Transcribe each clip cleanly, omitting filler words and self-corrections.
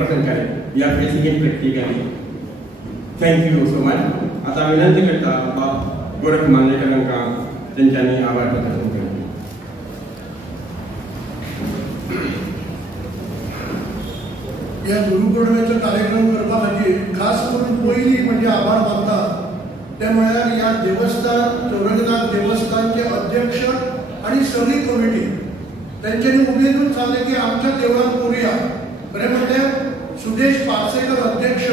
पसंद करें या facing it practically. Thank you so much. आता विनंती करता बाब गोरख मांद्रेकरांका त्यांच्यानी आभार प्रदर्शन करता. या गुरुपौर्णिमेचा कार्यक्रम करपा खातीर खास करून पयली म्हणजे आभार मानता ते म्हळ्यार या देवस्थान चौरंगनाथ देवस्थानचे अध्यक्ष आणि सगळी कमिटी त्यांच्यानी उमेदून सांगले की आमच्या देवळात करूया. खरें म्हणल्यार सुदेश पार्सेकर अध्यक्ष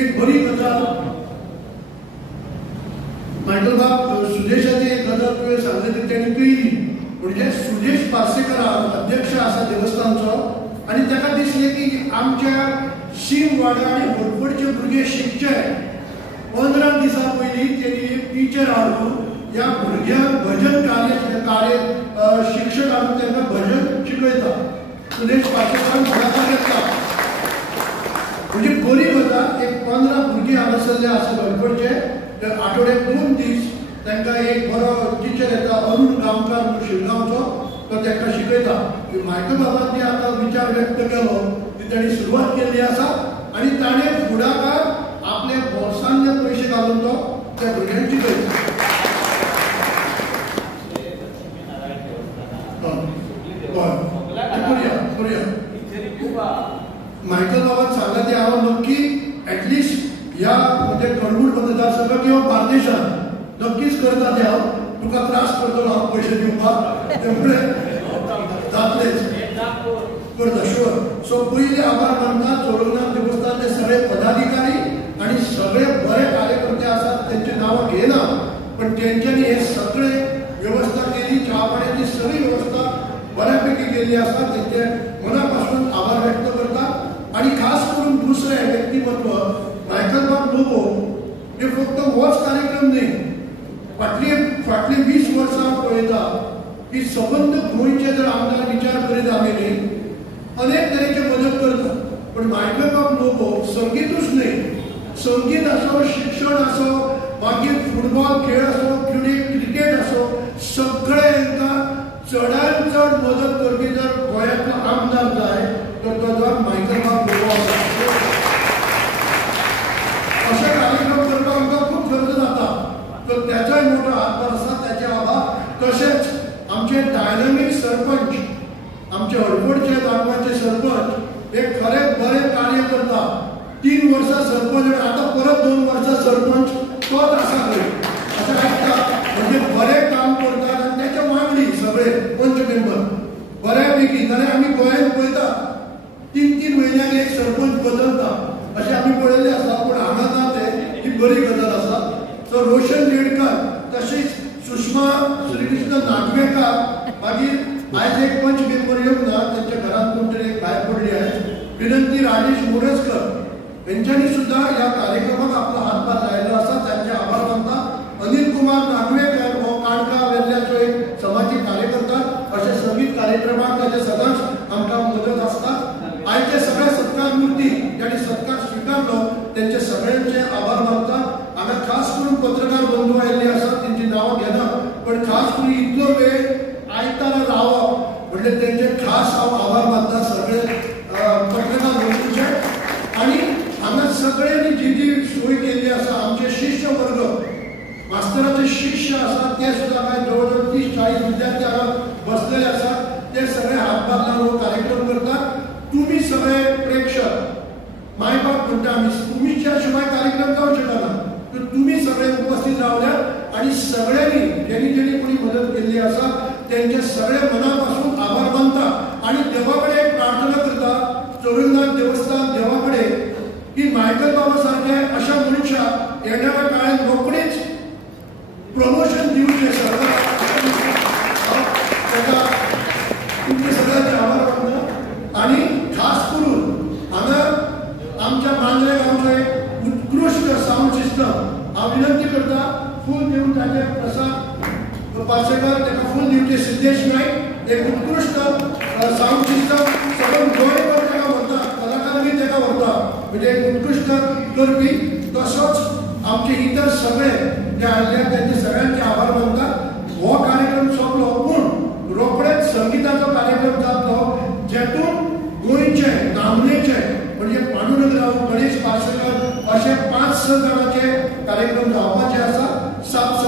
एक बरी गजाल. मायकल बाब सुदेशाची एक गजाल तुवें सांगली ती तेणी केली म्हणजे सुदेश पार्सेकर अध्यक्ष आसा देवस्थानचो आणि ताका दिसले की आमच्या शिमवाडा आणि होडफोडचे भुरगे शिकचे. 15 दिसां पयलीं तेणी एक टीचर हाडून या भुरग्यांक भजन कार्य शिक्षक हाडून तांकां भजन शिकयता. सुदेश पार्सेकरान फुडाकार घेतला म्हणजे बरी गजाल. एक 15 भुरगीं हांगासरले आसा होडफोडचे आठवड्याक 2 दीस तांकां एक बरो टीचर येता अरुण गांवकार म्हणून शिरगांवचो तो तांकां शिकयता. मायकल बाबांनी आतां विचार व्यक्त केलो की ताणी सुरवात केल्ली आसा आणि ताणें फुडाकार आपले बोल्सांतले पयशे घालून तो त्या भुरग्यांक शिकयता. मायकल बाबान सांगला ते हांव नक्की एटलिस्ट ह्या म्हणजे कळंगूट मतदारसंघ किंवा बार्देशांत नक्कीच करता ते हांव. तुका त्रास करतलो हांव पयशे दिवपाक त्यामुळे जातलेच करता शुअर. सो पयली आभार मानता चौरंगनाथ देवस्थानचे सगळे पदाधिकारी आणि सगळे बरे कार्यकर्ते आसात त्यांची नावं घेना पण त्यांच्यानी हे सगळे व्यवस्था केली. च्या पाण्याची सगळी व्यवस्था बऱ्यापैकी केली आसा त्यांचे मनापासून आभार व्यक्त करता. आणि खास करून दुसरे व्यक्तिमत्व मायकल बाब लोबो हे फक्त होच कार्यक्रम न्ही फाटली 20 वर्सां पळयता की सबंद गोंयचे जर आमदार विचार करीत आमी न्ही अनेक तरेचे मदत करता. पण मायकल बाब लोबो संगीतूच न्ही संगीत असो शिक्षण असो मागीर फुटबॉल खेळ असो क्रिकेट असो सगळे हांकां चडांत चड मदत करपी जर गोंयांतलो आमदार जाय तर तो जर मायकल बाब लोबो आसा. अशे कार्यक्रम करपाक आमकां खूब खर्च जाता तर त्याचाय मोठो हातभार आसा. त्याचे आभार. तशेंच आमचे डायनामीक सरपंच आमचे हडफोडचे गांवाचे सरपंच एक खरे बरे कार्य करता. 3 वर्सां सरपंच आणि आता परत 2 वर्सां सरपंच तोच आसा खंय अशें आयकता. म्हणजे बरे काम करतात आणि त्याच्या वांगडी सगळे पंच मेंबर बऱ्यापैकी जाल्यार आमी गोंयांत पळयता 3-3 म्हयन्याक एक सरपंच बदलता अशें आमी पळयल्लें आसा. पूण हांगा ना ते ही बरी गजाल आसा. सो रोशन देडकर तशीच सुषमा श्रीकृष्ण नागवेकर मागीर आयज एक पंच मेंबर येवंक ना त्यांच्या घरांत कोण तरी एक भायर पडली आहे विनंती राजेश मोरजकर यांच्यानी सुद्धा या कार्यक्रमात आपला हातभार लायलो आसा. त्यांचे आभार मानता. अनिल कुमार नागवेकर हो काणका वेल्ल्याचो एक सामाजिक कार्यकर्ता. अशे संगीत कार्यक्रमाक ताचे सदांच आमकां मदत आसता. आयचे सगळे सत्कार मूर्ती ज्यांनी सत्कार स्वीकारलो त्यांचे सगळ्यांचे आभार मानता. हांगा खास करून पत्रकार बंधू आयिल्ले आसात त्यांची नांवां घेना पण खास करून इतलो वेळ आयतारा रावप म्हणजे त्यांचे खास हांव आभार मानता सगळे पत्रकार बंधूंचे. आणि हांगा सगळ्यांनी जी जी सोय केल्ली आसा आमचे शिष्य वर्ग मास्तराचे शिष्य आसात ते सुद्धा काय जवळ 30-40 विद्यार्थी हांगा बसलेले आसात. ते सगळे हातभार लावन हो कार्यक्रम करतात. तुम्ही सगळे प्रेक्षक मायबाप म्हणटा आमी तुमच्या शिवाय कार्यक्रम जावंक शकना तर तुम्ही सगळे उपस्थित रावल्यात आणि सगळ्यांनी ज्यांनी ज्यांनी कोणी मदत केल्ली आसा त्यांचे सगळे मनापासून आभार मानता. आणि देवाकडे एक प्रार्थना करता चौरंगनाथ देवस्थान देवाकडे की मायकल बाबा सारखे अशा मनशाक येणाऱ्या काळात रोखडीच प्रमोशन दिवचे सरकार तुमचे सगळ्यांचे आभार मानता. आणि खास करून हांगा आमच्या मांद्रे गांवचो उत्कृष्ट साऊंड सिस्टम हांव विनंती करता फूल दिवन ताचे प्रसाद पार्सेकर ताका फूल दिवचे. सिद्धेश नायक एक उत्कृष्ट साऊंड सिस्टम सगळं गोंयभर ताका व्हरता कलाकारांनी ताका व्हरता म्हणजे एक उत्कृष्ट करपी. तसोच आमचे इतर सगळे जे आयिल्ले त्यांचे सगळ्यांचे आभार मानता. हो कार्यक्रम सोंपलो पूण रोखडेच संगीताचो कार्यक्रम जातलो जेतून गोंयचे नामनेचे म्हणजे 5-6 जाणांचे कार्यक्रम जावपाचे आसा. 7